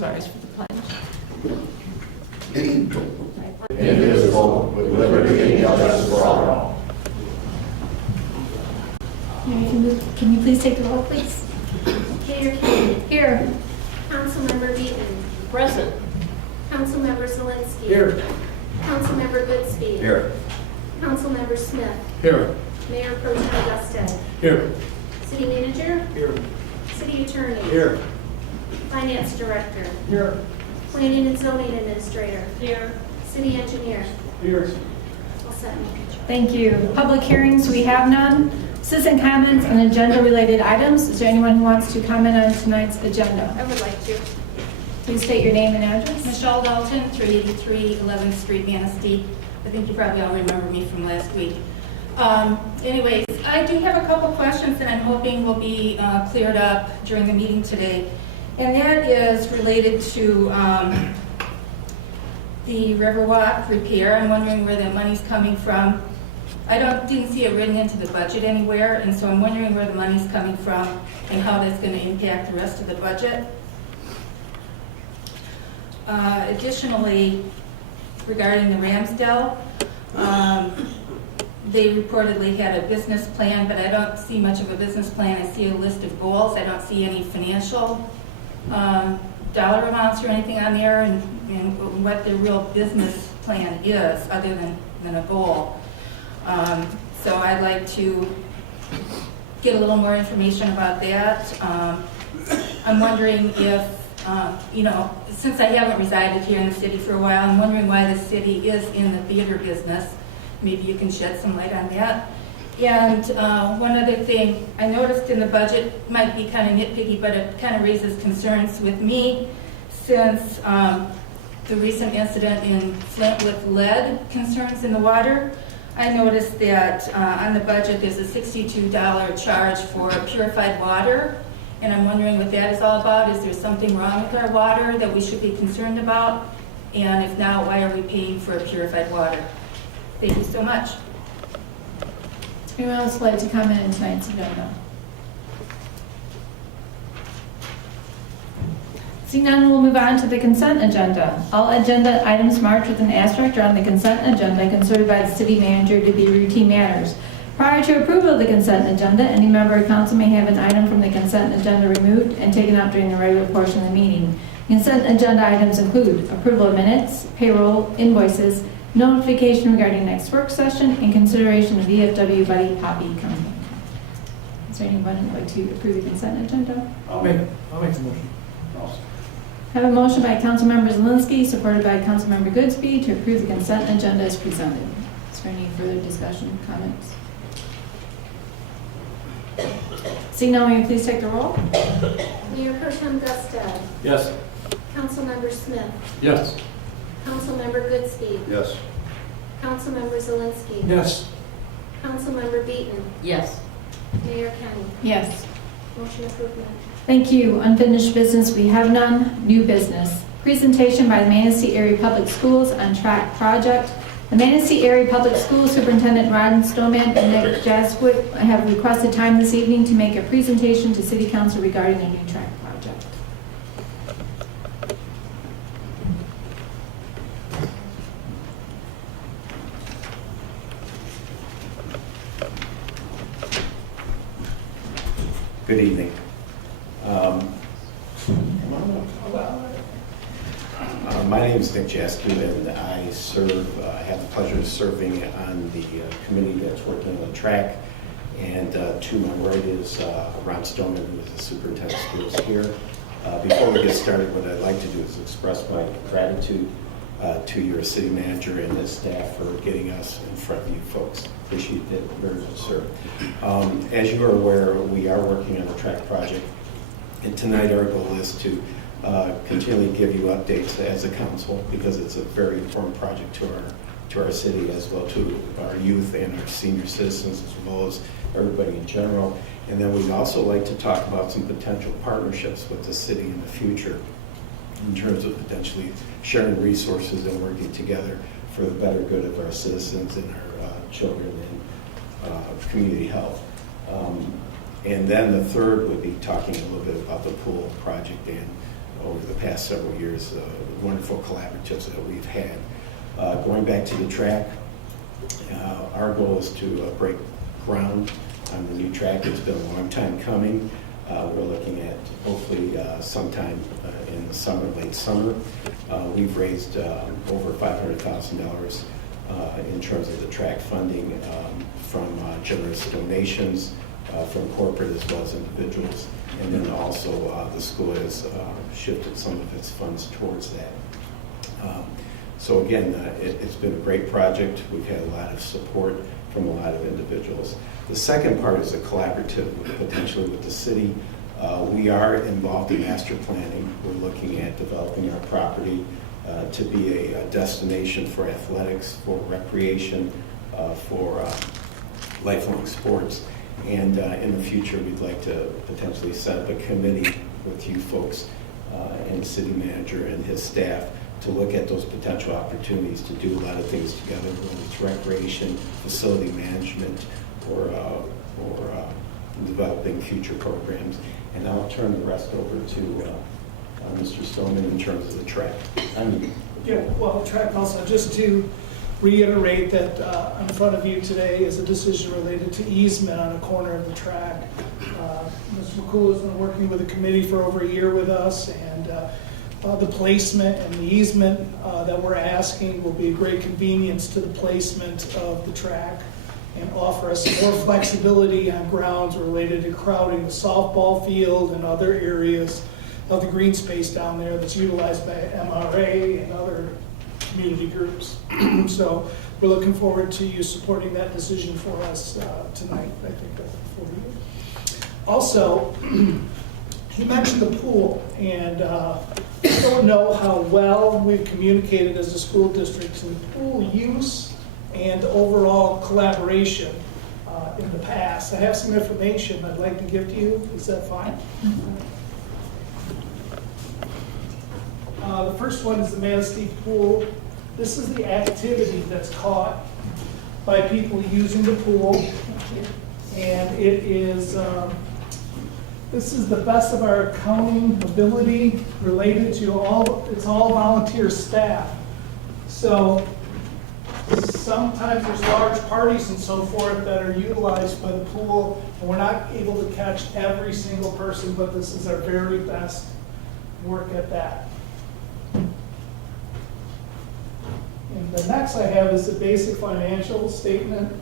rise for the pledge. Indivisible, with liberty and justice for all. Mary, can you please take the roll, please? Mayor King. Here. Councilmember Beaton. Present. Councilmember Zelinski. Here. Councilmember Goodspeed. Here. Councilmember Smith. Here. Mayor Pro Tem Gusted. Here. City Manager. Here. City Attorney. Here. Finance Director. Here. Planning and Zoning Administrator. Here. City Engineer. Here. All set. Thank you. Public hearings, we have none. Citizen comments on agenda-related items. Is there anyone who wants to comment on tonight's agenda? I would like to. Please state your name and address. Michelle Dalton, 383 11th Street, Manistee. I think you probably all remember me from last week. Anyways, I do have a couple questions that I'm hoping will be cleared up during the meeting today. And that is related to the Riverwalk repair. I'm wondering where the money's coming from. I didn't see it written into the budget anywhere, and so I'm wondering where the money's coming from and how that's going to impact the rest of the budget. Additionally, regarding the Ramsdale, they reportedly had a business plan, but I don't see much of a business plan. I see a list of goals. I don't see any financial dollar amounts or anything on there, and what their real business plan is other than a goal. So I'd like to get a little more information about that. I'm wondering if, since I haven't resided here in the city for a while, I'm wondering why the city is in the theater business. Maybe you can shed some light on that. And one other thing, I noticed in the budget, might be kind of nitpicky, but it kind of raises concerns with me since the recent incident in Flint with lead concerns in the water. I noticed that on the budget there's a $62 charge for purified water, and I'm wondering what that is all about. Is there something wrong with our water that we should be concerned about? And if not, why are we paying for purified water? Thank you so much. Anyone else would like to comment on tonight's agenda? Seeing none, we'll move on to the consent agenda. All agenda items marked with an asterisk are on the consent agenda considered by the city manager to be routine matters. Prior to approval of the consent agenda, any member of council may have an item from the consent agenda removed and taken up during the regular portion of the meeting. Consent agenda items include approval of minutes, payroll, invoices, notification regarding next work session, and consideration of VFW Buddy Poppy Company. Is there anyone who would like to approve the consent agenda? I'll make the motion. I have a motion by Councilmember Zelinski, supported by Councilmember Goodspeed, to approve the consent agenda as presented. Is there any further discussion, comments? Seeing none, will you please take the roll? Mayor Pro Tem Gusted. Yes. Councilmember Smith. Yes. Councilmember Goodspeed. Yes. Councilmember Zelinski. Yes. Councilmember Beaton. Yes. Mayor Kenny. Yes. Motion approved, Madam. Thank you. Unfinished business, we have none. New business. Presentation by the Manistee Area Public Schools on track project. The Manistee Area Public Schools Superintendent Ron Stoneman and Nick Jaswood have requested time this evening to make a presentation to City Council regarding a new track project. Good evening. My name is Nick Jaskin, and I have the pleasure of serving on the committee that's working on the track. And to my right is Ron Stoneman, who is the superintendent of schools here. Before we get started, what I'd like to do is express my gratitude to your city manager and his staff for getting us in front of you folks. Appreciate it very much, sir. As you are aware, we are working on a track project, and tonight our goal is to continually give you updates as a council, because it's a very important project to our city, as well to our youth and our senior citizens, as well as everybody in general. And then we'd also like to talk about some potential partnerships with the city in the future, in terms of potentially sharing resources and working together for the better good of our citizens and our children and community health. And then the third would be talking a little bit about the pool project and over the past several years, wonderful collaboratives that we've had. Going back to the track, our goal is to break ground on the new track. It's been a long time coming. We're looking at hopefully sometime in the summer, late summer. We've raised over $500,000 in terms of the track funding from generous donations from corporate as well as individuals. And then also the school has shifted some of its funds towards that. So again, it's been a great project. We've had a lot of support from a lot of individuals. The second part is a collaborative potentially with the city. We are involved in master planning. We're looking at developing our property to be a destination for athletics, for recreation, for lifelong sports. And in the future, we'd like to potentially set up a committee with you folks and the city manager and his staff to look at those potential opportunities to do a lot of things together, whether it's recreation, facility management, or developing future programs. And I'll turn the rest over to Mr. Stoneman in terms of the track. Yeah, well, track also, just to reiterate that in front of you today is a decision related to easement on a corner of the track. Mr. McCool has been working with the committee for over a year with us, and the placement and the easement that we're asking will be a great convenience to the placement of the track and offer us more flexibility on grounds related to crowding the softball field and other areas of the green space down there that's utilized by MRA and other community groups. So we're looking forward to you supporting that decision for us tonight. I think that's before we also, he mentioned the pool, and I don't know how well we've communicated as a school district in pool use and overall collaboration in the past. I have some information I'd like to give to you. Is that fine? The first one is the Manistee Pool. This is the activity that's caught by people using the pool. And it is, this is the best of our accounting ability related to it's all volunteer staff. So sometimes there's large parties and so forth that are utilized by the pool, and we're not able to catch every single person, but this is our very best work at that. And the next I have is the basic financial statement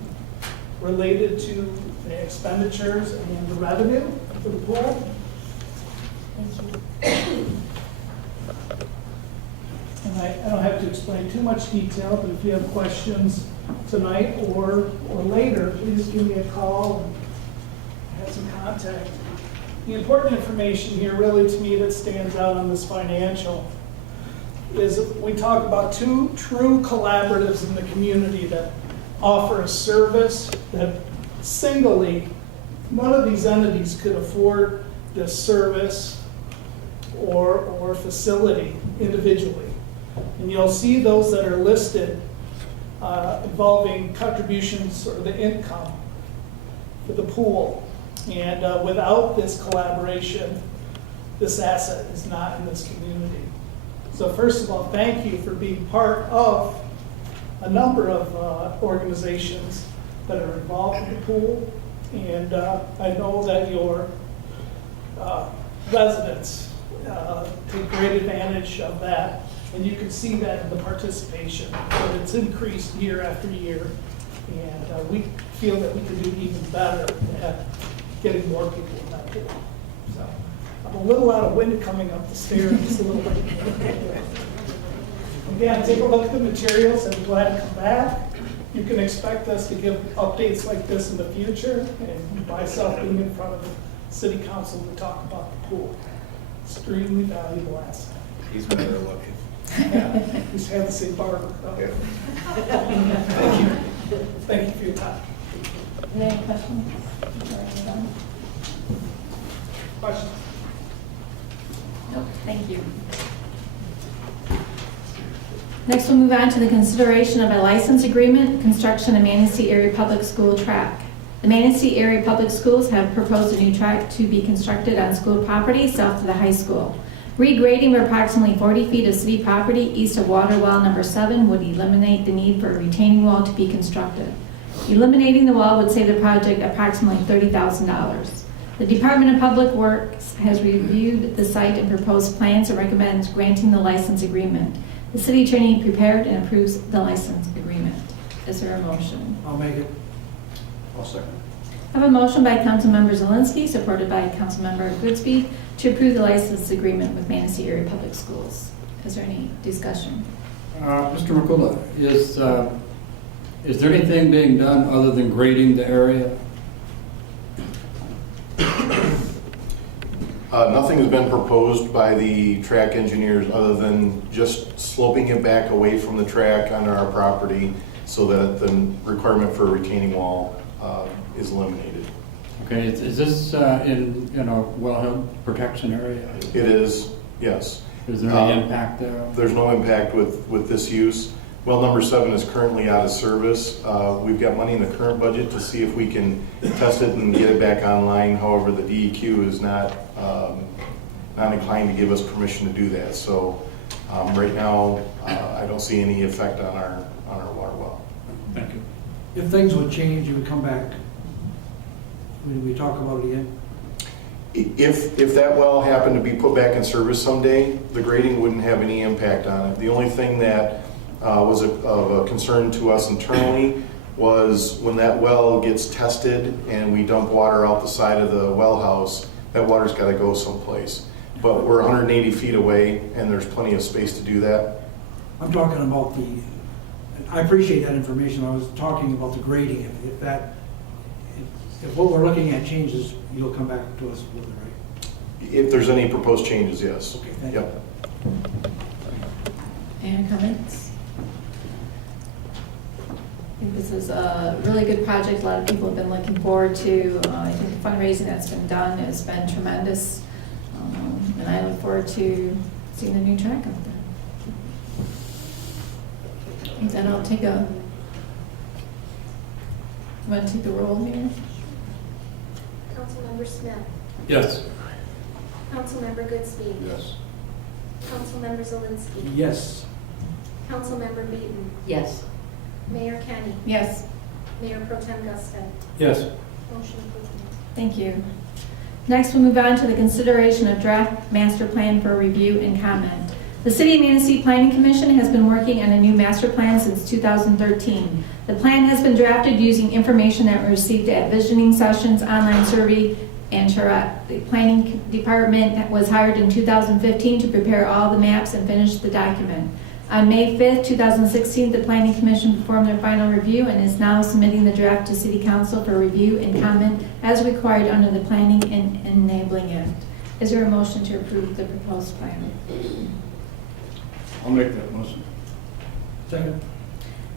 related to the expenditures and the revenue for the pool. And I don't have to explain too much detail, but if you have questions tonight or later, please give me a call and have some contact. The important information here really to me that stands out on this financial is we talk about two true collaboratives in the community that offer a service that singly, none of these entities could afford this service or facility individually. And you'll see those that are listed involving contributions or the income for the pool. And without this collaboration, this asset is not in this community. So first of all, thank you for being part of a number of organizations that are involved in the pool. And I know that your residents take great advantage of that. And you can see that in the participation. So it's increased year after year. And we feel that we can do even better at getting more people in that pool. So I'm a little out of wind coming up the stairs just a little bit. Again, take a look at the materials. I'm glad to come back. You can expect us to give updates like this in the future, and myself being in front of the city council to talk about the pool. Extremely valuable asset. He's better looking. Yeah, he's had the same barber. Yeah. Thank you. Thank you for your time. Any questions? Questions? Nope, thank you. Next, we'll move on to the consideration of a license agreement, construction of Manistee Area Public School track. The Manistee Area Public Schools have proposed a new track to be constructed on school property south of the high school. Regrading of approximately 40 feet of city property east of water well number 7 would eliminate the need for a retaining wall to be constructed. Eliminating the wall would save the project approximately $30,000. The Department of Public Works has reviewed the site and proposed plans and recommends granting the license agreement. The city attorney prepared and approves the license agreement. Is there a motion? I'll make it. I'll second. I have a motion by Councilmember Zelinski, supported by Councilmember Goodspeed, to approve the license agreement with Manistee Area Public Schools. Is there any discussion? Mr. McCullough, is there anything being done other than grading the area? Nothing has been proposed by the track engineers other than just sloping it back away from the track onto our property so that the requirement for a retaining wall is eliminated. Okay, is this in a wellhead protection area? It is, yes. Is there any impact there? There's no impact with this use. Well number 7 is currently out of service. We've got money in the current budget to see if we can test it and get it back online. However, the DEQ is not inclined to give us permission to do that. So right now, I don't see any effect on our water well. Thank you. If things would change, you would come back. We talk about it again. If that well happened to be put back in service someday, the grading wouldn't have any impact on it. The only thing that was of a concern to us internally was when that well gets tested and we dump water out the side of the well house, that water's got to go someplace. But we're 180 feet away and there's plenty of space to do that. I'm talking about I appreciate that information. I was talking about the grading. If what we're looking at changes, you'll come back to us with it, right? If there's any proposed changes, yes. Okay, thank you. Yep. Any comments? I think this is a really good project. A lot of people have been looking forward to. I think the fundraising that's been done has been tremendous. And I look forward to seeing the new track out there. And then I'll take a, you want to take the roll here? Councilmember Smith. Yes. Councilmember Goodspeed. Yes. Councilmember Zelinski. Yes. Councilmember Beaton. Yes. Mayor Kenny. Yes. Mayor Pro Tem Guston. Yes. Motion approved. Thank you. Next, we'll move on to the consideration of draft master plan for review and comment. The City of Manistee Planning Commission has been working on a new master plan since 2013. The plan has been drafted using information that was received at visioning sessions, online survey, and charrette. The planning department was hired in 2015 to prepare all the maps and finish the document. On May 5th, 2016, the Planning Commission performed their final review and is now submitting the draft to City Council for review and comment as required under the Planning and Enabling Act. Is there a motion to approve the proposed plan? I'll make that motion. Second.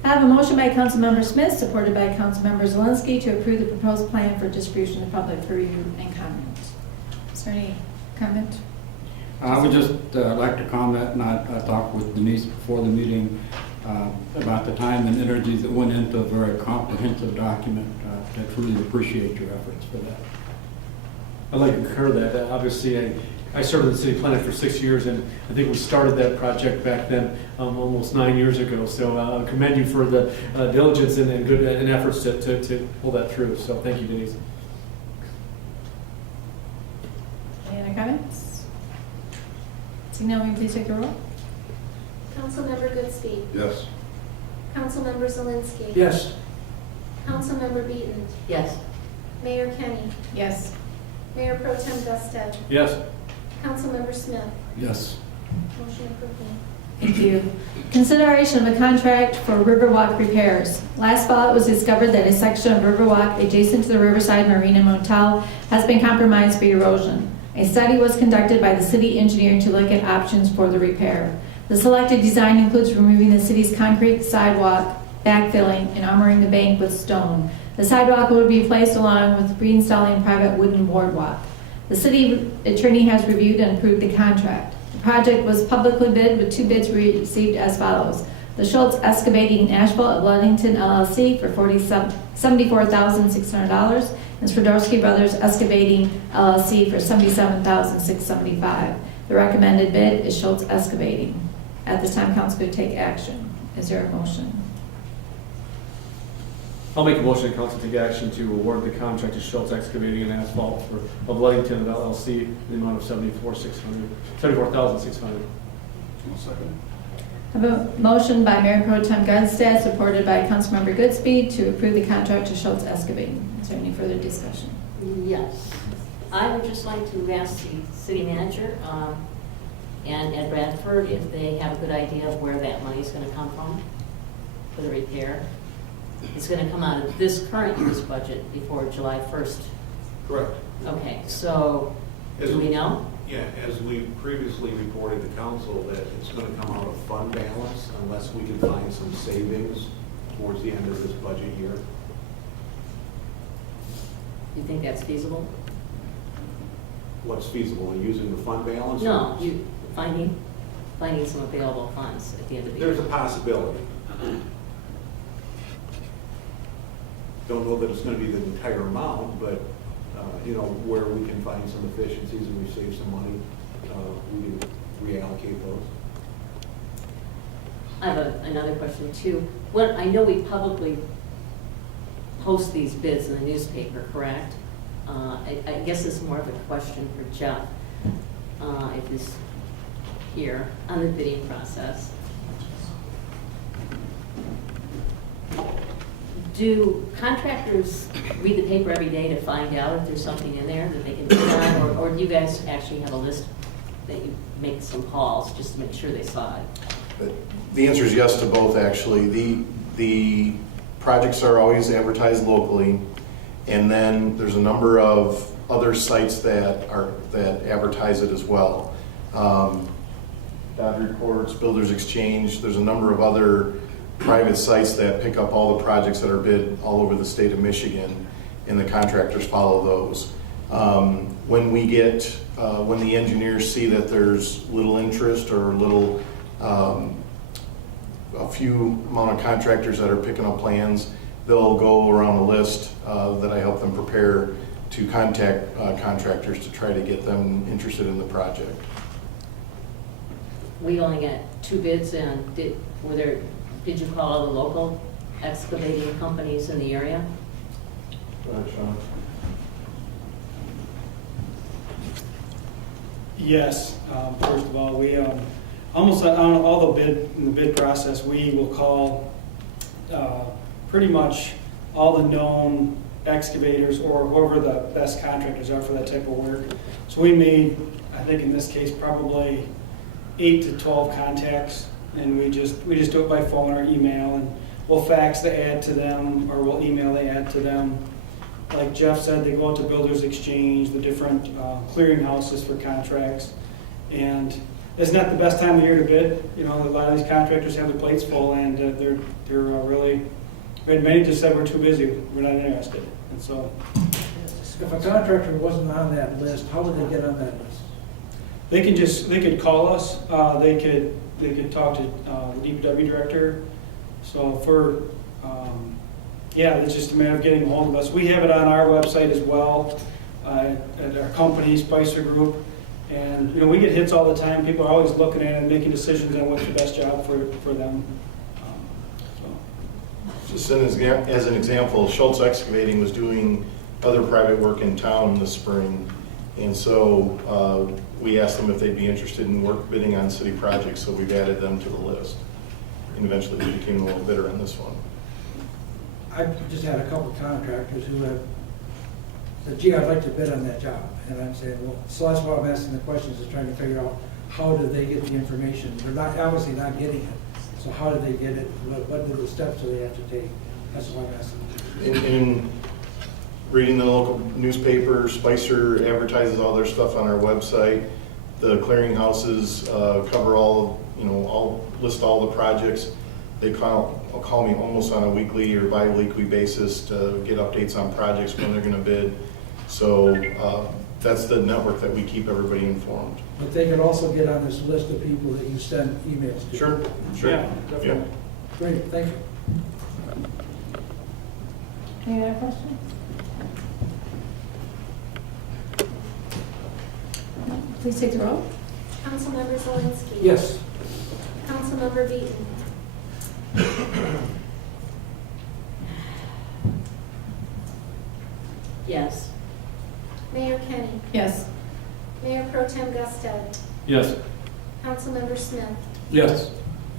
I have a motion by Councilmember Smith, supported by Councilmember Zelinski, to approve the proposed plan for distribution to public for review and comment. Is there any comment? I would just like to comment, and I talked with Denise before the meeting about the time and energy that went into a very comprehensive document. I truly appreciate your efforts for that. I'd like to concur that. Obviously, I served in the city planning for 6 years, and I think we started that project back then almost 9 years ago. So I commend you for the diligence and good and efforts to pull that through. So thank you, Denise. Any other comments? Seeing none, will you please take the roll? Councilmember Goodspeed. Yes. Councilmember Zelinski. Yes. Councilmember Beaton. Yes. Mayor Kenny. Yes. Mayor Pro Tem Guston. Yes. Councilmember Smith. Yes. Motion approved. Thank you. Consideration of a contract for Riverwalk repairs. Last fall, it was discovered that a section of Riverwalk adjacent to the Riverside Marina Motel has been compromised by erosion. A study was conducted by the city engineer to look at options for the repair. The selected design includes removing the city's concrete sidewalk, backfilling, and armoring the bank with stone. The sidewalk will be replaced along with reinstalling private wooden boardwalk. The city attorney has reviewed and approved the contract. The project was publicly bid with 2 bids received as follows. The Schultz Excavating and Asphalt of Ludington LLC for $74,600 and Swiderski Brothers Excavating LLC for $77,675. The recommended bid is Schultz Excavating. At this time, council could take action. Is there a motion? I'll make a motion, council take action to award the contract to Schultz Excavating and Asphalt of Ludington LLC in the amount of $74,600. I have a motion by Mayor Pro Tem Gunstad, supported by Councilmember Goodspeed, to approve the contract to Schultz Excavating. Is there any further discussion? Yes. I would just like to ask the city manager and Ed Bradford if they have a good idea of where that money is going to come from for the repair. It's going to come out of this current year's budget before July 1st. Correct. Okay, so do we know? Yeah, as we previously reported to council, that it's going to come out of fund balance unless we can find some savings towards the end of this budget year. You think that's feasible? What's feasible, using the fund balance? No, you finding some available funds at the end of the year. There's a possibility. Don't know that it's going to be the entire amount, but, where we can find some efficiencies and we save some money, we can reallocate those. I have another question too. I know we publicly post these bids in the newspaper, correct? I guess it's more of a question for Jeff, if he's here, on the bidding process. Do contractors read the paper every day to find out if there's something in there that they can bid on, or do you guys actually have a list that you make some calls just to make sure they saw it? But the answer is yes to both, actually. The projects are always advertised locally, and then there's a number of other sites that advertise it as well. Dodge Reports, Builders Exchange, there's a number of other private sites that pick up all the projects that are bid all over the state of Michigan, and the contractors follow those. When the engineers see that there's little interest or a few amount of contractors that are picking up plans, they'll go around the list that I help them prepare to contact contractors to try to get them interested in the project. We only got 2 bids, and did you call all the local excavating companies in the area? Go ahead, Sean. Yes, first of all, we almost on all in the bid process, we will call pretty much all the known excavators or whoever the best contractors are for that type of work. So we made, I think in this case, probably 8 to 12 contacts, and we just do it by phone or email, and we'll fax the ad to them or we'll email the ad to them. Like Jeff said, they go out to Builders Exchange, the different clearinghouses for contracts, and it's not the best time of year to bid. A lot of these contractors have their plates full, and they're really. Many just said we're too busy, we're not interested, and so. If a contractor wasn't on that list, how would they get on that list? They could call us. They could talk to the DPW director. So it's just a matter of getting a hold of us. We have it on our website as well, at our company, Spicer Group. And, we get hits all the time. People are always looking at it and making decisions on what's the best job for them. Just as an example, Schultz Excavating was doing other private work in town this spring, and so we asked them if they'd be interested in bidding on city projects, so we've added them to the list. And eventually we became a little bidder on this one. I've just had a couple of contractors who have said, gee, I'd like to bid on that job. And I'm saying, well, so that's why I'm asking the questions, is trying to figure out how do they get the information? They're obviously not getting it. So how do they get it? What are the steps do they have to take? That's what I'm asking. In reading the local newspaper, Spicer advertises all their stuff on our website. The clearinghouses cover list all the projects. They call me almost on a weekly or bi-weekly basis to get updates on projects when they're going to bid. So that's the network that we keep everybody informed. But they could also get on this list of people that you send emails to. Sure. Yeah, definitely. Yeah. Great, thank you. Any other questions? Please take the roll. Councilmember Zelinski. Yes. Councilmember Beaton. Yes. Mayor Kenny. Yes. Mayor Pro Tem Gustet. Yes. Councilmember Smith. Yes.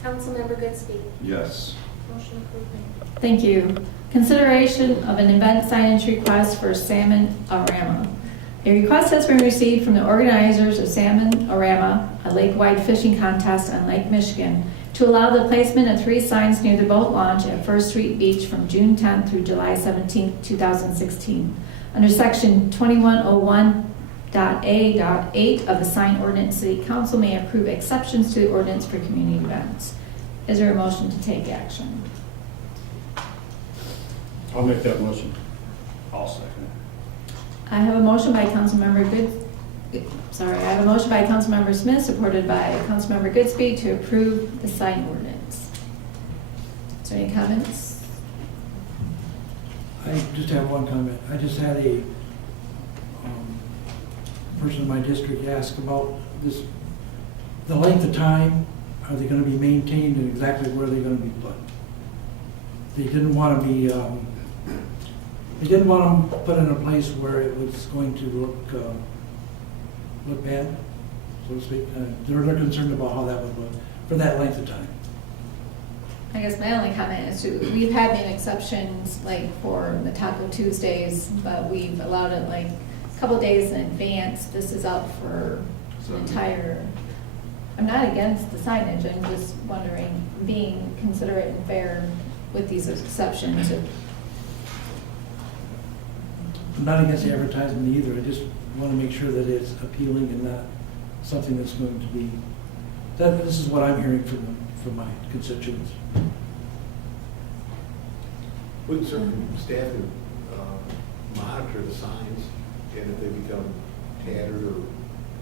Councilmember Goodspeed. Yes. Motion approved. Thank you. Consideration of an event signage request for Salmon Arama. A request has been received from the organizers of Salmon Arama, a lake-wide fishing contest on Lake Michigan, to allow the placement of 3 signs near the boat launch at First Street Beach from June 10th through July 17th, 2016. Under Section 2101.A.8 of the sign ordinance, City Council may approve exceptions to the ordinance for community events. Is there a motion to take action? I'll make that motion. I'll second I have a motion by Councilmember I have a motion by Councilmember Smith, supported by Councilmember Goodspeed to approve the sign ordinance. Is there any comments? I just have one comment. I just had a person in my district ask about this, the length of time, are they gonna be maintained and exactly where they're gonna be put? They didn't wanna be, they didn't want them put in a place where it was going to look bad, so to speak. They're concerned about how that would look for that length of time. I guess my only comment is we've had made exceptions like for the Taco Tuesdays, but we've allowed it like a couple days in advance. This is out for the entire, I'm not against the signage, I'm just wondering, being considerate and fair with these exceptions. I'm not against the advertisement either. I just want to make sure that it's appealing and not something that's going to be, this is what I'm hearing from my constituents. We can certainly staff and monitor the signs, and if they become tattered or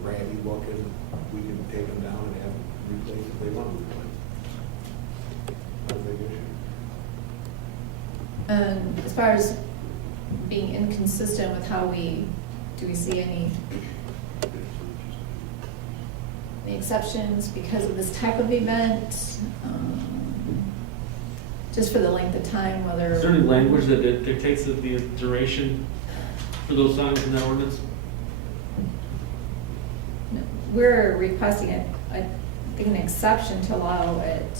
ratty looking, we can take them down and have them replaced if they want to be replaced. Not a big issue. As far as being inconsistent with how do we see any exceptions because of this type of event? Just for the length of time, whether. Is there any language that dictates the duration for those signs in that ordinance? We're requesting an exception to allow it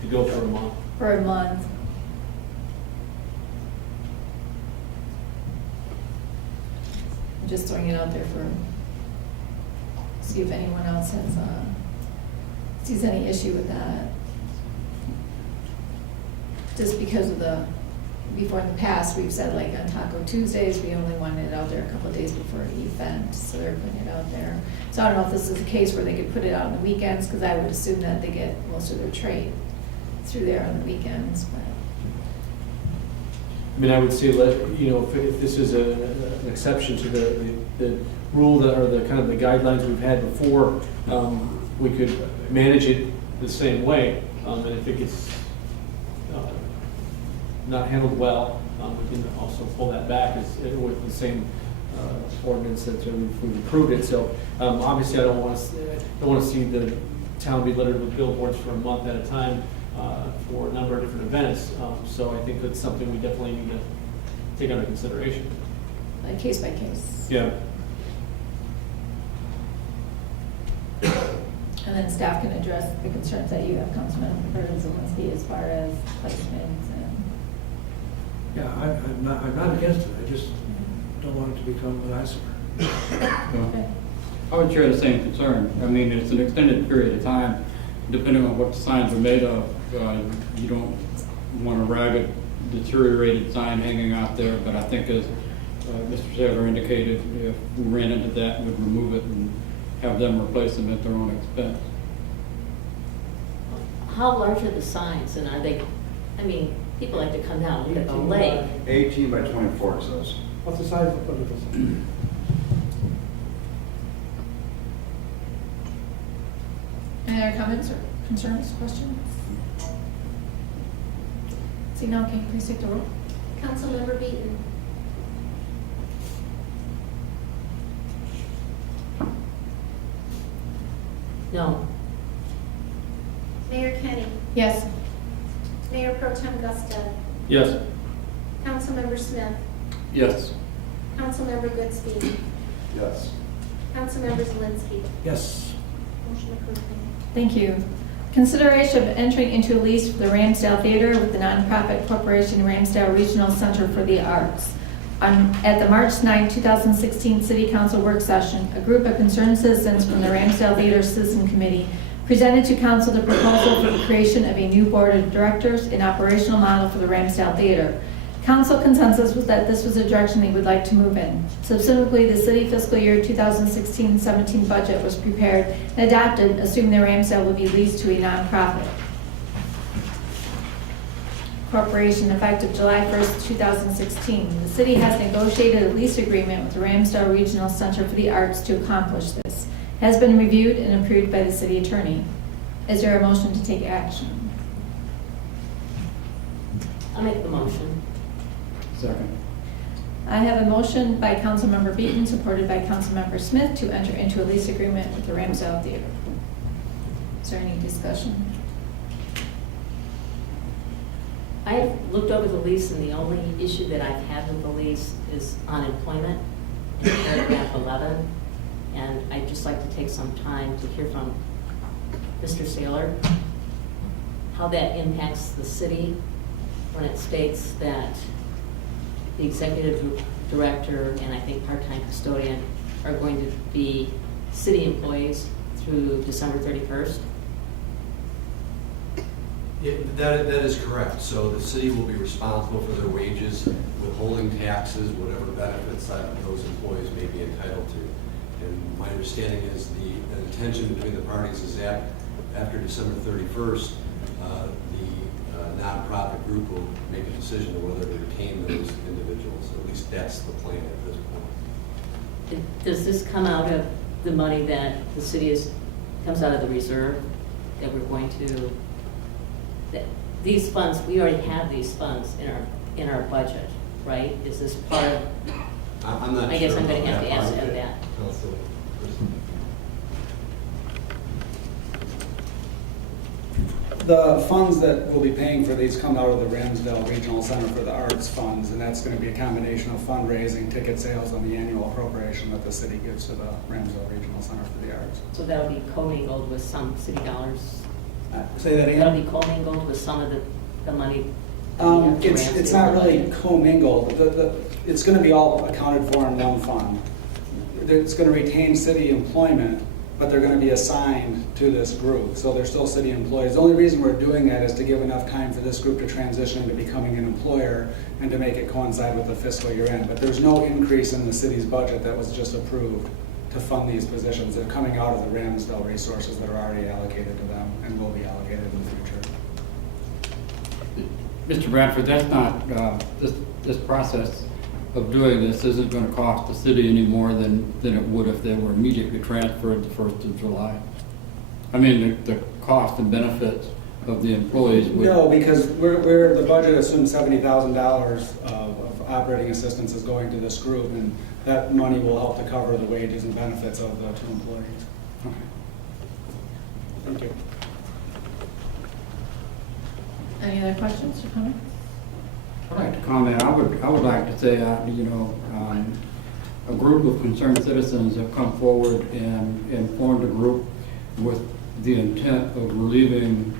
To go for a month? for a month. I'm just throwing it out there see if anyone else sees any issue with that. Just because of before in the past, we've said like on Taco Tuesdays, we only wanted it out there a couple of days before the event, so they're putting it out there. So I don't know if this is a case where they could put it out on the weekends, because I would assume that they get most of their trade through there on the weekends, but. I mean, I would say, if this is an exception to the rule that, or the kind of the guidelines we've had before, we could manage it the same way. And if it gets not handled well, we can also pull that back with the same ordinance that we've approved it. So obviously, I don't want to see the town be littered with billboards for a month at a time for a number of different events. So I think that's something we definitely need to take under consideration. Like case by case. Yeah. And then staff can address the concerns that you have, Councilman Zelinski, as far as placements and. Yeah, I'm not against it. I just don't want it to become an eyesore. Okay. I would share the same concern. I mean, it's an extended period of time, depending on what the signs are made of. You don't want a ragged, deteriorated sign hanging out there, but I think as Mr. Sadler indicated, if we ran into that, we'd remove it and have them replace them at their own expense. How large are the signs, and are they, people like to come down and look at the lake. 18 by 24 it says. What's the size of the Any other comments or concerns, questions? See now, can you please take the roll? Councilmember Beaton. No. Mayor Kenny. Yes. Mayor Pro Tem Guston. Yes. Councilmember Smith. Yes. Councilmember Goodspeed. Yes. Councilmember Zelinski. Yes. Motion approved, Mayor. Thank you. Consideration of entering into a lease for the Ramsdale Theater with the nonprofit corporation Ramsdale Regional Center for the Arts. At the March 9, 2016 City Council work session, a group of concerned citizens from the Ramsdale Theater Citizen Committee presented to council the proposal for the creation of a new board of directors and operational model for the Ramsdale Theater. Council consensus was that this was a direction they would like to move in. Subsequently, the city fiscal year 2016-17 budget was prepared and adopted, assuming the Ramsdale would be leased to a nonprofit corporation effective July 1st, 2016. The city has negotiated a lease agreement with the Ramsdale Regional Center for the Arts to accomplish this. It has been reviewed and approved by the city attorney. Is there a motion to take action? I'll make the motion. Second. I have a motion by Councilmember Beaton, supported by Councilmember Smith, to enter into a lease agreement with the Ramsdale Theater. Is there any discussion? I looked over the lease, and the only issue that I've had with the lease is unemployment in paragraph 11. And I'd just like to take some time to hear from Mr. Saylor how that impacts the city when it states that the executive director and I think part-time custodian are going to be city employees through December 31st. That is correct. So the city will be responsible for their wages, withholding taxes, whatever benefits that those employees may be entitled to. And my understanding is the intention between the parties is that after December 31st, the nonprofit group will make a decision on whether to retain those individuals. At least that's the plan at this point. Does this come out of the money that the city comes out of the reserve that we're going to, these funds, we already have these funds in our budget, right? Is this part of, I'm not sure. I guess I'm going to have about to ask part of that. it. Council. The funds that we'll be paying for these come out of the Ramsdale Regional Center for the Arts funds, and that's going to be a combination of fundraising, ticket sales, and the annual appropriation that the city gives to the Ramsdale Regional Center for the Arts. So that'll be commingled with some city dollars? Say that again? That'll be commingled with some of the money? that we have to It's Ramsdale not really budget? commingled. It's going to be all accounted for in one fund. It's going to retain city employment, but they're going to be assigned to this group. So they're still city employees. The only reason we're doing that is to give enough time for this group to transition into becoming an employer and to make it coincide with the fiscal year end. But there's no increase in the city's budget that was just approved to fund these positions. They're coming out of the Ramsdale resources that are already allocated to them and will be allocated in the future. Mr. Bradford, that's not, this process of doing this isn't going to cost the city any more than it would if they were immediately transferred the 1st of July. I mean, the cost and benefits of the employees would... No, because the budget assumes $70,000 of operating assistance is going to this group, and that money will help to cover the wages and benefits of the two employees. Okay. Thank you. Any other questions or comments? I'd like to comment. I would like to say, a group of concerned citizens have come forward and formed a group with the intent of relieving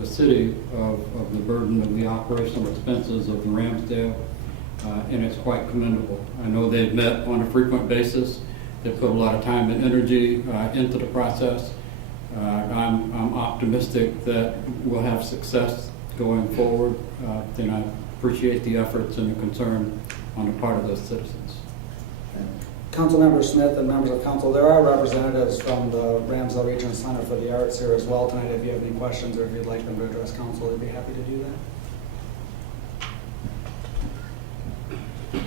the city of the burden of the operational expenses of the Ramsdale, and it's quite commendable. I know they've met on a frequent basis. They put a lot of time and energy into the process. I'm optimistic that we'll have success going forward, and I appreciate the efforts and the concern on the part of those citizens. Councilmember Smith and members of council, there are representatives from the Ramsdale Regional Center for the Arts here as well tonight. If you have any questions or if you'd like them to address council, they'd be happy to do that.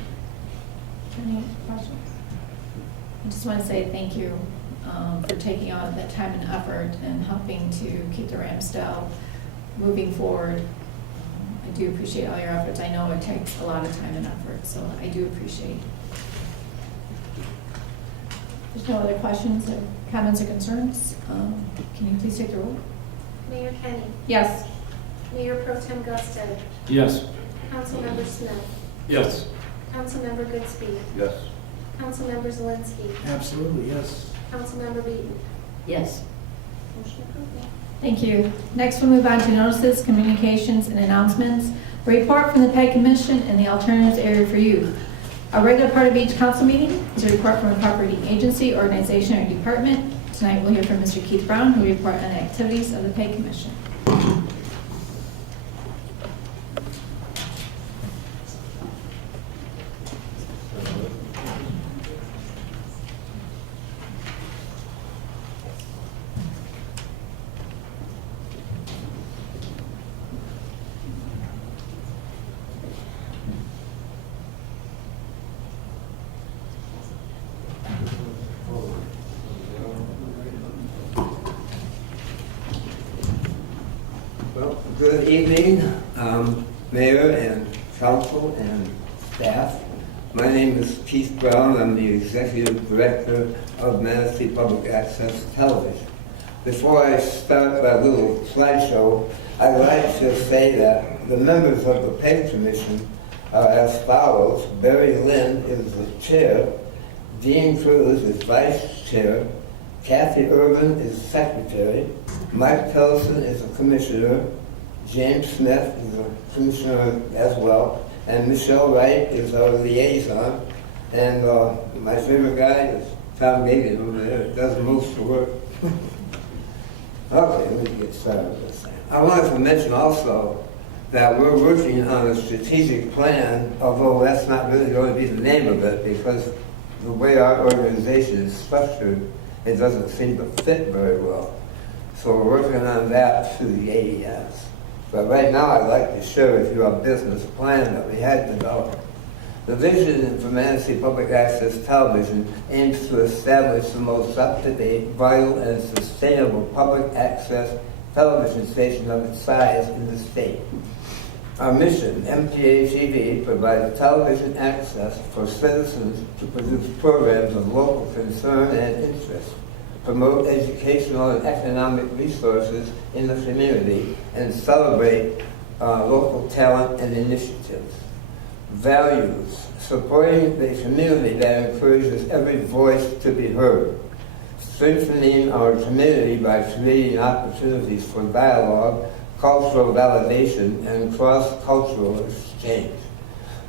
Any questions? I just want to say thank you for taking on that time and effort and helping to keep the Ramsdale moving forward. I do appreciate all your efforts. I know it takes a lot of time and effort, so I do appreciate. There's no other questions or comments or concerns. Can you please take the roll? Mayor Kenny. Yes. Mayor Pro Tem Guston. Yes. Councilmember Smith. Yes. Councilmember Goodspeed. Yes. Councilmember Zelinski. Absolutely, yes. Councilmember Beaton. Yes. Motion approved. Thank you. Next, we'll move on to notices, communications, and announcements. A report from the Pay Commission and the Alternatives Area for Youth. A regular part of each council meeting is a report from a property agency, organization, or department. Tonight, we'll hear from Mr. Keith Brown, who will report on the activities of the Pay Commission. Well, good evening, Mayor and Council and staff. My name is Keith Brown. I'm the Executive Director of Manistee Public Access Television. Before I start my little slideshow, I'd like to say that the members of the Pay Commission are as follows. Barry Lynn is the chair, Dean Cruz is vice chair, Kathy Urban is secretary, Mike Tillson is a commissioner, James Smith is a commissioner as well, and Michelle Wright is our liaison, and my favorite guy is Tom Gagan over there, does most of the work. Okay, let me get started with this. I wanted to mention also that we're working on a strategic plan, although that's not really going to be the name of it, because the way our organization is structured, it doesn't seem to fit very well. So we're working on that through the AES. But right now I'd like to share with you a business plan that we had developed. The vision for Manistee Public Access Television aims to establish the most up-to-date, vital, and sustainable public access television station of its size in the state. Our mission, MPA TV, provides television access for citizens to produce programs of local concern and interest, promote educational and economic resources in the community, and celebrate local talent and initiatives. Values, supporting the community that encourages every voice to be heard, strengthening our community by creating opportunities for dialogue, cultural validation, and cross-cultural exchange,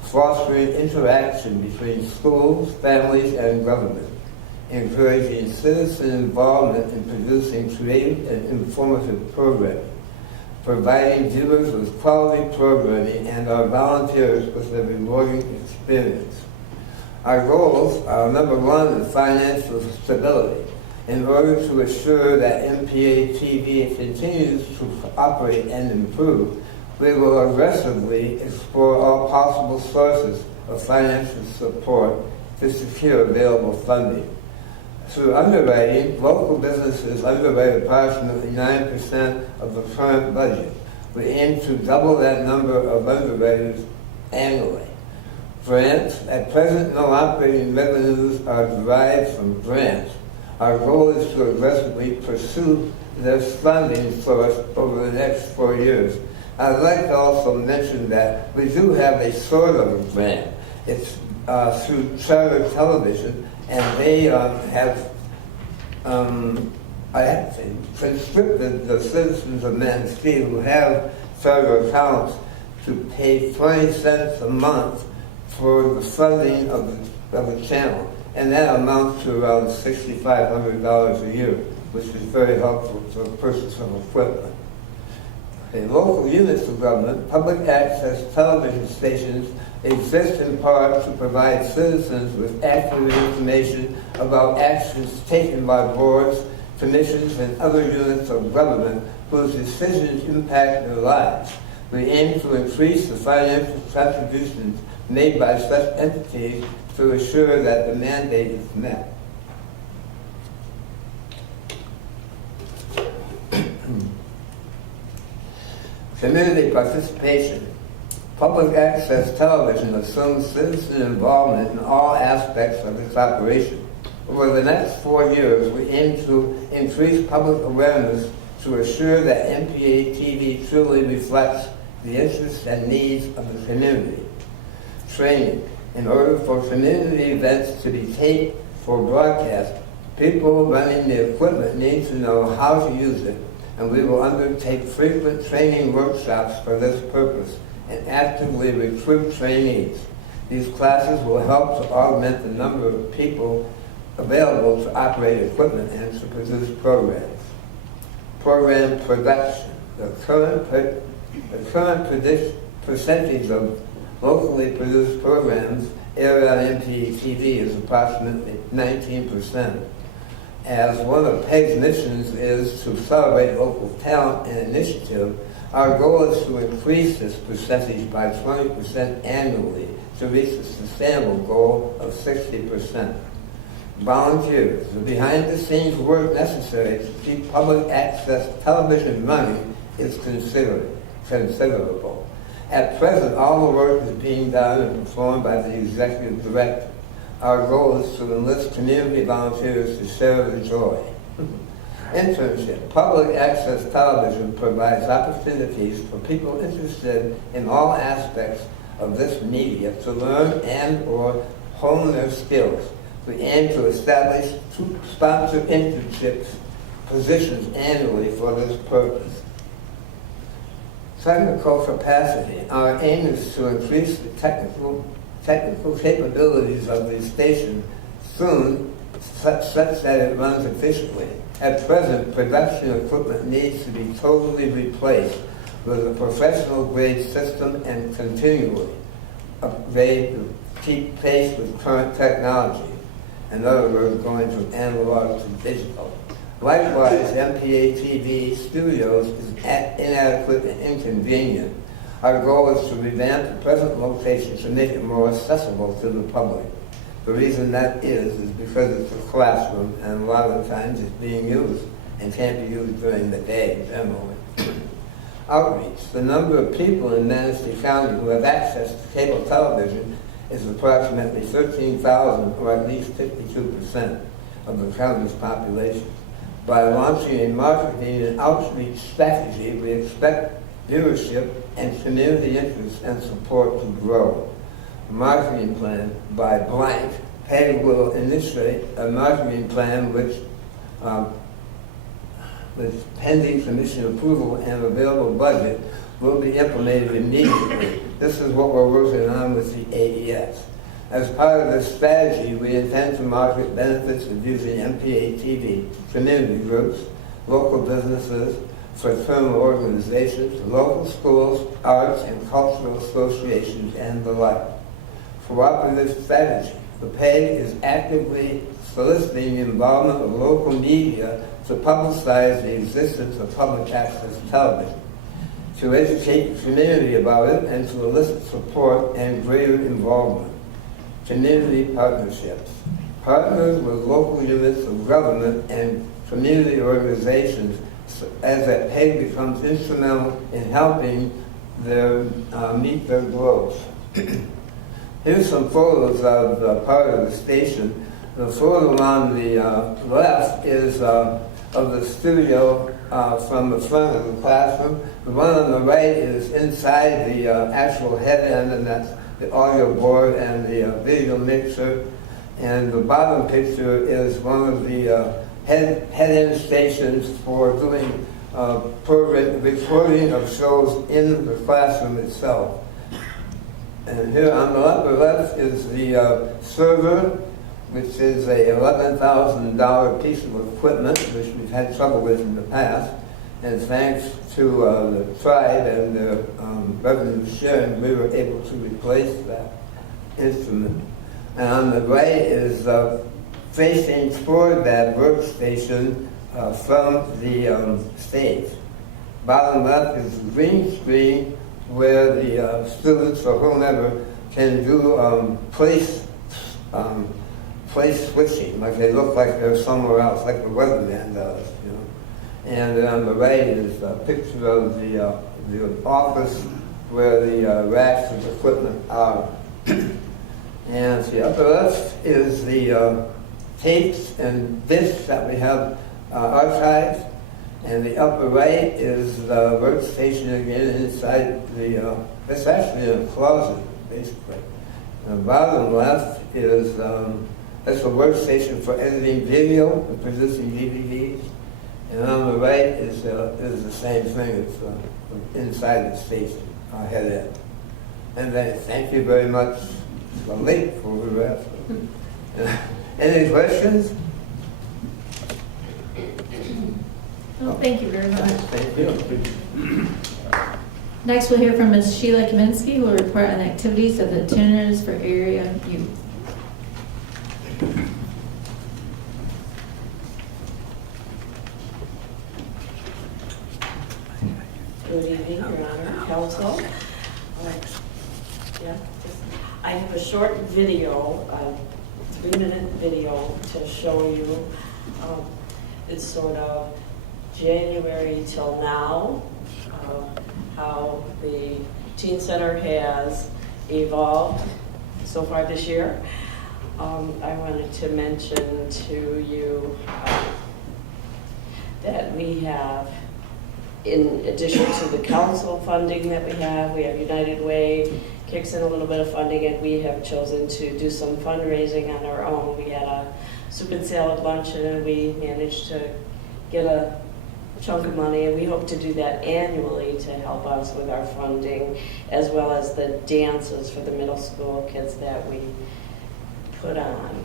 fostering interaction between schools, families, and government, encouraging citizen involvement in producing creative and informative programming, providing viewers with quality programming and our volunteers with a rewarding experience. Our goals are, number one, is financial stability. In order to assure that MPA TV continues to operate and improve, we will aggressively explore all possible sources of financial support to secure available funding. Through underwriting, local businesses underwrite approximately 9% of the current budget. We aim to double that number of underwriters annually. Grants, at present no operating revenues are derived from grants. Our goal is to aggressively pursue this funding source over the next 4 years. I'd like to also mention that we do have a sort of a grant. It's through Charter Television, and they have conscripted the citizens of Manistee who have Charter accounts to pay 20 cents a month for the funding of the channel. And that amounts to around $6,500 a year, which is very helpful for the purchase of equipment. In local units of government, public access television stations exist in part to provide citizens with accurate information about actions taken by boards, commissions, and other units of government whose decisions impact their lives. We aim to increase the financial contributions made by such entities to assure that the mandate is met. Community participation. Public access television assumes citizen involvement in all aspects of its operation. Over the next 4 years, we aim to increase public awareness to assure that MPA TV truly reflects the interests and needs of the community. Training. In order for community events to be taped for broadcast, people running the equipment need to know how to use it, and we will undertake frequent training workshops for this purpose and actively recruit trainees. These classes will help to augment the number of people available to operate equipment and to produce programs. Program production. The current percentage of locally produced programs aired on MPA TV is approximately 19%. As one of PEG's missions is to celebrate local talent and initiative, our goal is to increase this percentage by 20% annually to reach a sustainable goal of 60%. Volunteers. The behind-the-scenes work necessary to keep public access television running is considerable. At present, all the work is being done and performed by the executive director. Our goal is to enlist community volunteers to share the joy. Internship. Public access television provides opportunities for people interested in all aspects of this media to learn and or hone their skills. We aim to establish 2 sponsored internships positions annually for this purpose. Technical capacity. Our aim is to increase the technical capabilities of the station soon, such that it runs efficiently. At present, production equipment needs to be totally replaced with a professional-grade system and continually upgrade to keep pace with current technology. In other words, going from analog to digital. Likewise, MPA TV Studios is inadequate and inconvenient. Our goal is to revamp the present location to make it more accessible to the public. The reason that is because it's a classroom and a lot of the times it's being used and can't be used during the day generally. Outreach. The number of people in Manistee County who have access to cable television is approximately 13,000, or at least 52% of the county's population. By launching a marketing and outreach strategy, we expect viewership and community interest and support to grow. Marketing plan by blank. PEG will initiate a marketing plan which, with pending commission approval and available budget, will be implemented immediately. This is what we're working on with the AES. As part of this strategy, we intend to market benefits of using MPA TV to community groups, local businesses, fraternal organizations, local schools, arts and cultural associations, and the like. Cooperative strategy. The PEG is actively soliciting the involvement of local media to publicize the existence of public access television, to educate the community about it, and to elicit support and greater involvement. Community partnerships. Partners with local units of government and community organizations as that PEG becomes instrumental in helping them meet their goals. Here's some photos of part of the station. The photo on the left is of the studio from the front of the classroom. The one on the right is inside the actual head end, and that's the audio board and the video mixer. And the bottom picture is one of the head end stations for doing recording of shows in the classroom itself. And here on the upper left is the server, which is a $11,000 piece of equipment, which we've had trouble with in the past. And thanks to the tribe and their revenue sharing, we were able to replace that instrument. And on the right is facing toward that workstation from the stage. Bottom left is the green screen where the students or whomever can do place switching, like they look like they're somewhere else, like the weatherman does, you know. And on the right is a picture of the office where the racks of equipment are. And the upper left is the tapes and discs that we have archived. And the upper right is the workstation again inside the, it's actually a closet, basically. The bottom left is, that's a workstation for editing video and producing DVDs. And on the right is the same thing. It's inside the station, head end. And then thank you very much. I'm late for the rest. Any questions? Oh, thank you very much. Thank you. Next, we'll hear from Ms. Sheila Kaminsky, who will report on the activities of the Tuners for Area Youth. Good evening, Your Honor, Council. I have a short video, a 3-minute video to show you. It's sort of January till now, how the Teen Center has evolved so far this year. I wanted to mention to you that we have, in addition to the council funding that we have United Way kicks in a little bit of funding, and we have chosen to do some fundraising on our own. We had a soup and salad luncheon, and we managed to get a chunk of money, and we hope to do that annually to help us with our funding, as well as the dances for the middle school kids that we put on.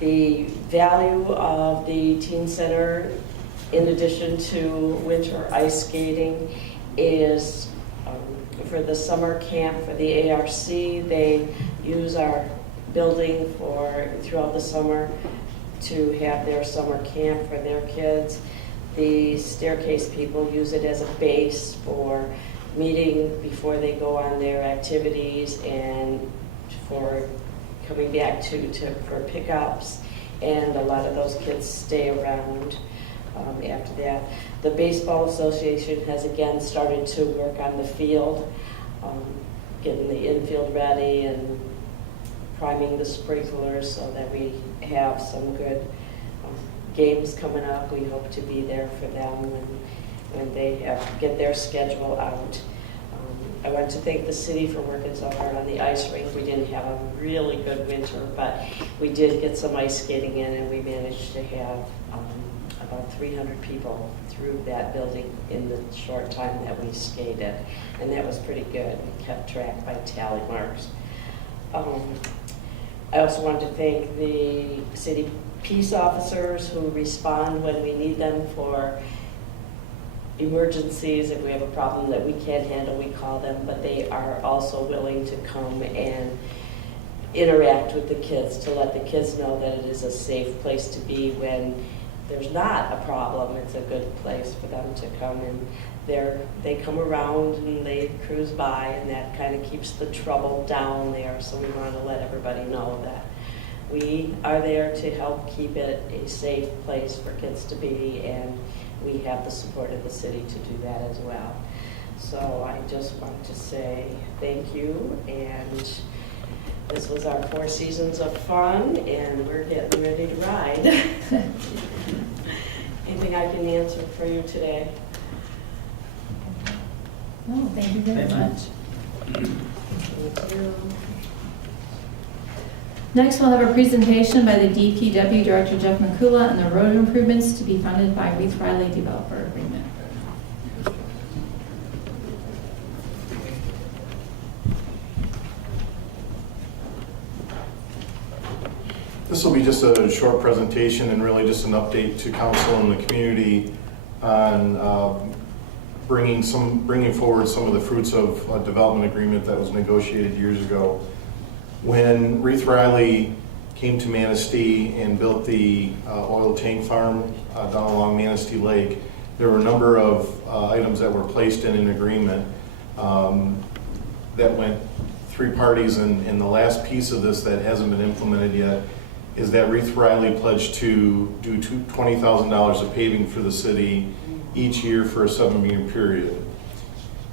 The value of the Teen Center, in addition to winter ice skating, is for the summer camp for the ARC. They use our building throughout the summer to have their summer camp for their kids. The staircase people use it as a base for meeting before they go on their activities and for coming back for pickups. And a lot of those kids stay around after that. The Baseball Association has again started to work on the field, getting the infield ready and priming the sprinklers so that we have some good games coming up. We hope to be there for them when they get their schedule out. I want to thank the city for working so hard on the ice rink. We didn't have a really good winter, but we did get some ice skating in, and we managed to have about 300 people through that building in the short time that we skated, and that was pretty good. We kept track by tally marks. I also want to thank the city peace officers who respond when we need them for emergencies. If we have a problem that we can't handle, we call them, but they are also willing to come and interact with the kids, to let the kids know that it is a safe place to be when there's not a problem. It's a good place for them to come, and they come around and they cruise by, and that kind of keeps the trouble down there. So we want to let everybody know that we are there to help keep it a safe place for kids to be, and we have the support of the city to do that as well. So I just want to say thank you, and this was our 4 seasons of fun, and we're getting ready to ride. Anything I can answer for you today? Oh, thank you very much. Thank you. Next, we'll have a presentation by the DPW Director Jeff McCula on the road improvements to be funded by Reith Riley Developer Agreement. This will be just a short presentation and really just an update to council and the community on bringing forward some of the fruits of a development agreement that was negotiated years ago. When Reith Riley came to Manistee and built the oil tank farm down along Manistee Lake, there were a number of items that were placed in an agreement that went 3 parties, and the last piece of this that hasn't been implemented yet is that Reith Riley pledged to do $20,000 of paving for the city each year for a 7-year period.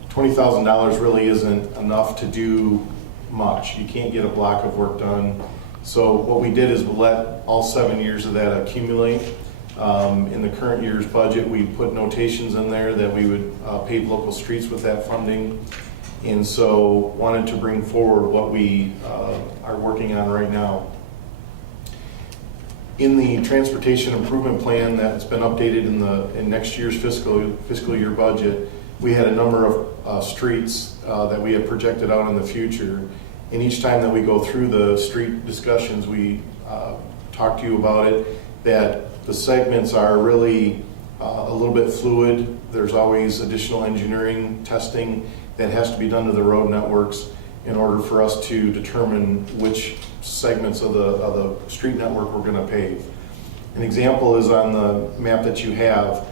$20,000 really isn't enough to do much. You can't get a block of work done So what we did is we let all 7 years of that accumulate. In the current year's budget, we put notations in there that we would pave local streets with that funding. And so wanted to bring forward what we are working on right now. In the transportation improvement plan that's been updated in next year's fiscal year budget, we had a number of streets that we had projected out in the future. And each time that we go through the street discussions, we talk to you about it, that the segments are really a little bit fluid. There's always additional engineering testing that has to be done to the road networks in order for us to determine which segments of the street network we're going to pave. An example is on the map that you have.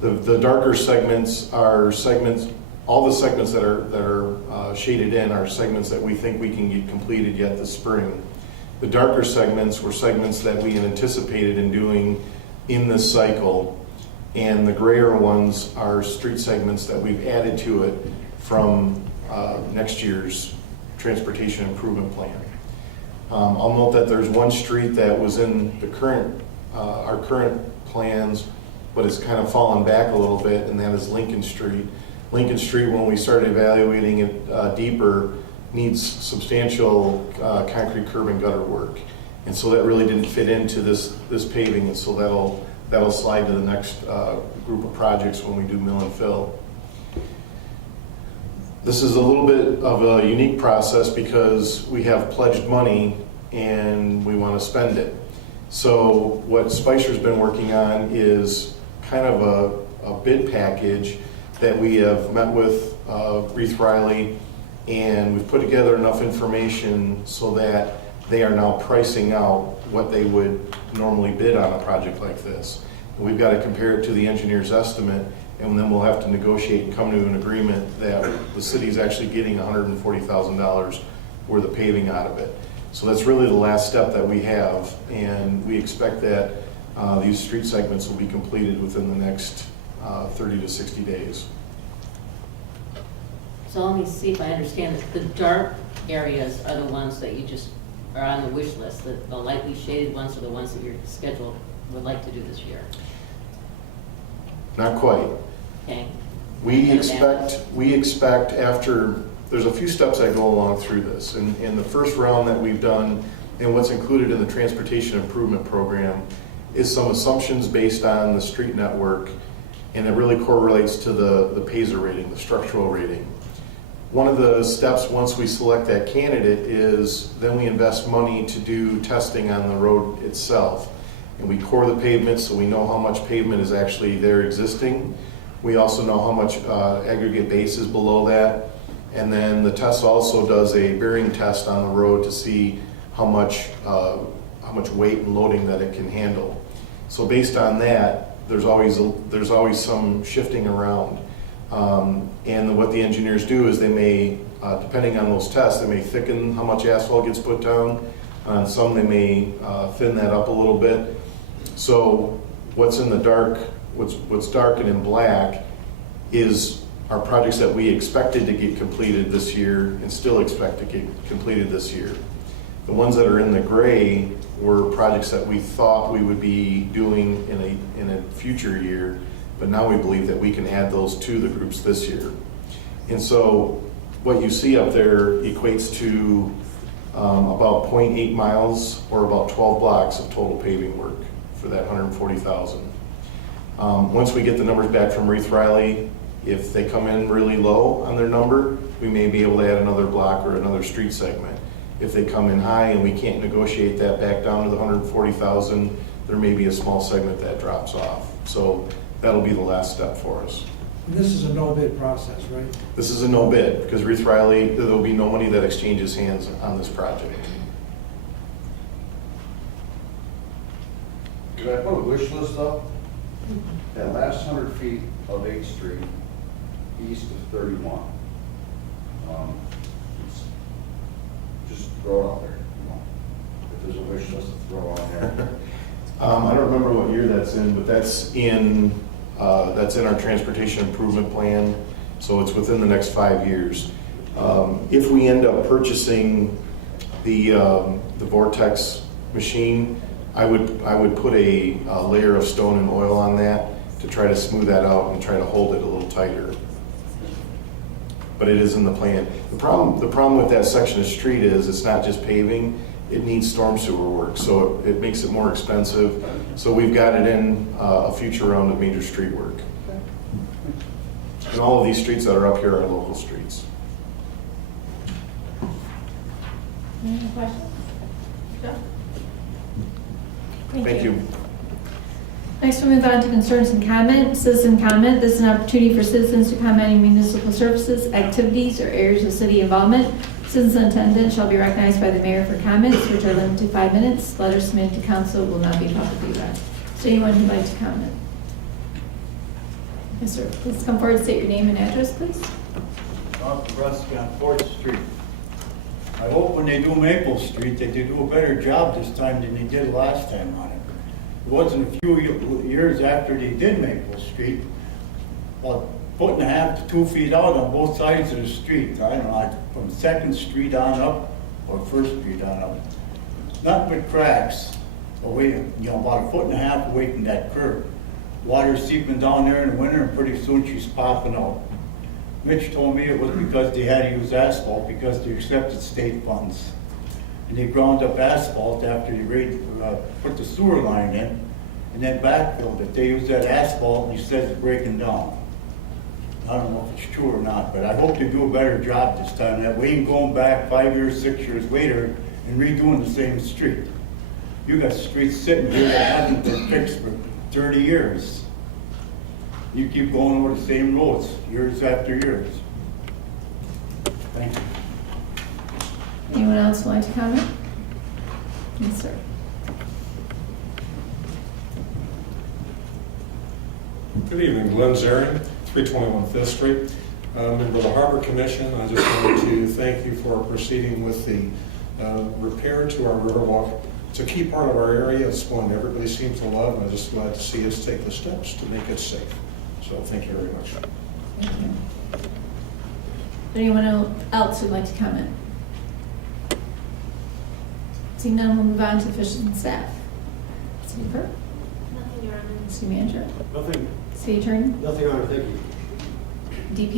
The darker segments are segments, all the segments that are shaded in are segments that we think we can get completed yet this spring. The darker segments were segments that we had anticipated in doing in this cycle, and the grayer ones are street segments that we've added to it from next year's transportation improvement plan. I'll note that there's one street that was in the our current plans, but it's kind of fallen back a little bit, and that is Lincoln Street. Lincoln Street, when we started evaluating it deeper, needs substantial concrete curb and gutter work. And so that really didn't fit into this paving, and so that'll slide to the next group of projects when we do mill and fill. This is a little bit of a unique process because we have pledged money and we want to spend it. So what Spicer's been working on is kind of a bid package that we have met with Reith Riley, and we've put together enough information so that they are now pricing out what they would normally bid on a project like this. And we've got to compare it to the engineer's estimate, and then we'll have to negotiate and come to an agreement that the city's actually getting $140,000 worth of paving out of it. So that's really the last step that we have, and we expect that these street segments will be completed within the next 30 to 60 days. So let me see if I understand this. The dark areas are the ones that you just are on the wish list. The lightly shaded ones are the ones that your schedule would like to do this year. Not quite. Okay. We expect after, there's a few steps that go along through this. And the first round that we've done, and what's included in the transportation improvement program, is some assumptions based on the street network, and it really correlates to the PASER rating, the structural rating. One of the steps once we select that candidate is then we invest money to do testing on the road itself. And we core the pavement so we know how much pavement is actually there existing. We also know how much aggregate base is below that. And then the test also does a bearing test on the road to see how much weight and loading that it can handle. So based on that, there's always some shifting around. And what the engineers do is they may, depending on those tests, they may thicken how much asphalt gets put down. On some they may thin that up a little bit. So what's in the dark, what's dark and in black is our projects that we expected to get completed this year and still expect to get completed this year. The ones that are in the gray were projects that we thought we would be doing in a future year, but now we believe that we can add those to the groups this year. And so what you see up there equates to about 0.8 miles or about 12 blocks of total paving work for that 140,000. Once we get the numbers back from Reith Riley, if they come in really low on their number, we may be able to add another block or another street segment. If they come in high and we can't negotiate that back down to the 140,000, there may be a small segment that drops off. So that'll be the last step for us. And this is a no-bid process, right? This is a no bid because Reith Riley, there'll be no money that exchanges hands on this project. Could I put a wish list up? That last 100 feet of 8th Street, east of 31. Just throw it out there. If there's a wish list to throw on there. I don't remember what year that's in, but that's in our transportation improvement plan. So it's within the next 5 years. If we end up purchasing the Vortex machine, I would put a layer of stone and oil on that to try to smooth that out and try to hold it a little tighter. But it is in the plan. The problem with that section of street is it's not just paving, it needs storm sewer work, so it makes it more expensive. So we've got it in a future round of major street work. And all of these streets that are up here are local streets. Any other questions? Joe? Thank you. Next, we'll move on to concerns and comment. Citizen comment. This is an opportunity for citizens to comment on municipal services, activities, or areas of city involvement. Citizen attendance shall be recognized by the mayor for comments, which are limited to 5 minutes. Letters submitted to council will not be publicly read. So anyone who'd like to comment? Yes, sir. Please come forward and state your name and address, please. Bob Brusky on 4th Street. I hope when they do Maple Street that they do a better job this time than they did last time on it. It wasn't a few years after they did Maple Street, about 1.5 to 2 feet out on both sides of the street. I don't know, like from 2nd Street on up or 1st Street on up. Nothing but cracks away, about 1.5 feet away from that curb. Water seeping down there in the winter, and pretty soon she's popping out. Mitch told me it was because they had to use asphalt because they accepted state funds. And they ground up asphalt after they put the sewer line in, and then backfilled it. They used that asphalt, and he says it's breaking down. I don't know if it's true or not, but I hope they do a better job this time. That way ain't going back 5 years, 6 years later and redoing the same street. You got streets sitting here that haven't been fixed for 30 years. You keep going over the same roads, years after years. Thank you. Anyone else would like to comment? Yes, sir. Good evening, Glenn Zarin, 321 5th Street. Member of the Harbor Commission, I just wanted to thank you for proceeding with the repair to our Riverwalk. It's a key part of our area. It's one everybody seems to love, and I'm just glad to see us take the steps to make it safe. So thank you very much. Thank you. Anyone else who'd like to comment? Seeing none, we'll move on to officials and staff. City clerk? Nothing, Your Honor. City manager? Nothing, City attorney? nothing, Your Honor, thank you.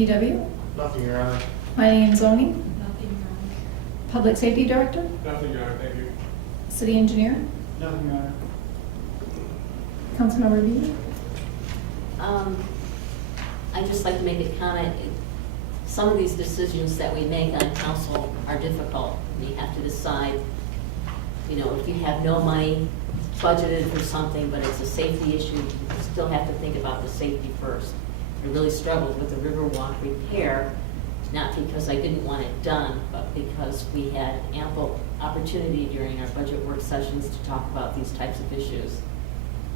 DPW? Nothing, Your Honor. Planning and zoning? Nothing, Your Honor. Public safety director? Nothing, Your Honor, thank you. City engineer? Nothing, Your Honor. Councilmember Beebe? I'd just like to make a comment. Some of these decisions that we make on council are difficult. We have to decide, if you have no money budgeted for something, but it's a safety issue, you still have to think about the safety first. I really struggled with the Riverwalk repair, not because I didn't want it done, but because we had ample opportunity during our budget work sessions to talk about these types of issues.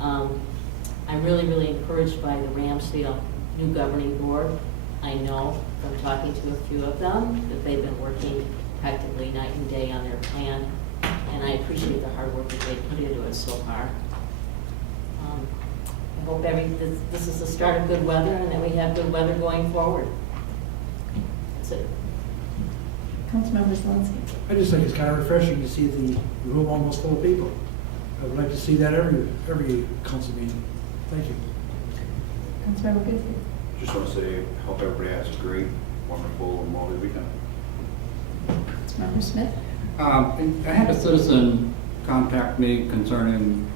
I'm really, really encouraged by the Ramsdale new governing board. I know from talking to a few of them that they've been working practically night and day on their plan, and I appreciate the hard work that they put into it so far. I hope this is the start of good weather and that we have good weather going forward. That's it. Councilmember Zelinski? I just think it's kind of refreshing to see the room almost full of people. I would like to see that every council meeting. Thank you. Councilmember Goodspeed? Just want to say, hope everybody has a great, wonderful Memorial weekend. Councilmember Smith? I had a citizen contact me concerning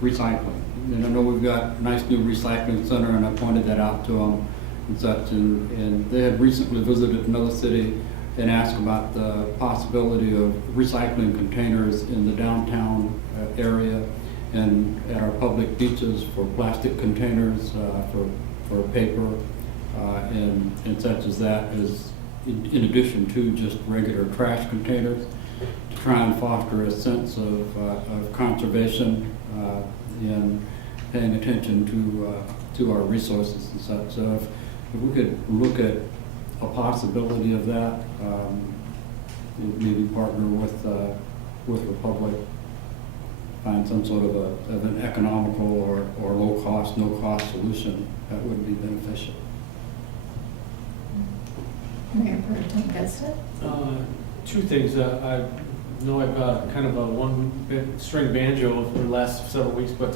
recycling. And I know we've got a nice new recycling center, and I pointed that out to them and such. And they had recently visited another city and asked about the possibility of recycling containers in the downtown area and at our public beaches for plastic containers, for paper, and such as that, as in addition to just regular trash containers, to try and foster a sense of conservation and paying attention to our resources and such. So if we could look at a possibility of that, maybe partner with Republic, find some sort of an economical or low cost, no cost solution that would be beneficial. Mayor Pro Tem Gudstead? Two things. I know I've kind of a one-string banjo for the last several weeks, but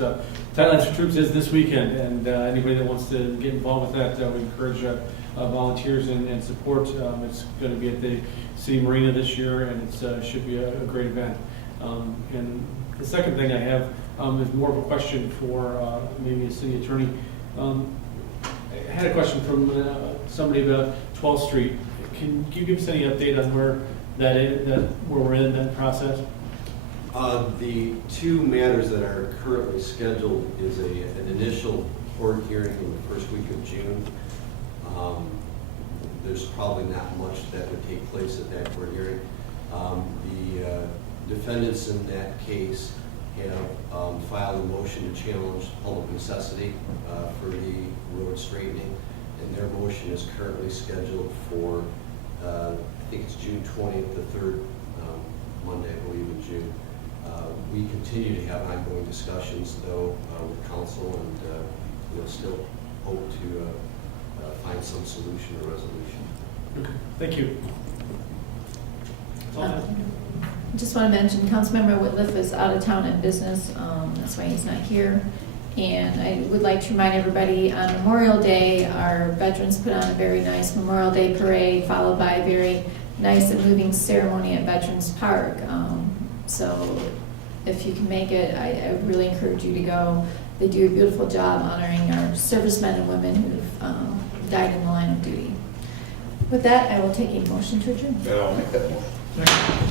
Thailand for Troops is this weekend, and anybody that wants to get involved with that, we encourage volunteers and support. It's going to be at the City Marina this year, and it should be a great event. And the second thing I have is more of a question for maybe a city attorney. I had a question from somebody about 12th Street. Can you give us any update on where that is, where we're in that process? The two matters that are currently scheduled is an initial court hearing in the first week of June. There's probably not much that would take place at that court hearing. The defendants in that case have filed a motion to challenge public necessity for the road straightening, and their motion is currently scheduled for, I think it's June 20th, the third Monday, I believe, in June. We continue to have ongoing discussions, though, with council, and we'll still hope to find some solution or resolution. Okay. Thank you. That's all I have. Just want to mention, Councilmember Whitliff is out of town in business, that's why he's not here. And I would like to remind everybody, on Memorial Day, our veterans put on a very nice Memorial Day parade, followed by a very nice and moving ceremony at Veterans Park. So if you can make it, I really encourage you to go. They do a beautiful job honoring our servicemen and women who've died in the line of duty. With that, I will take a motion to adjourn. Yeah, I'll make that motion. Second.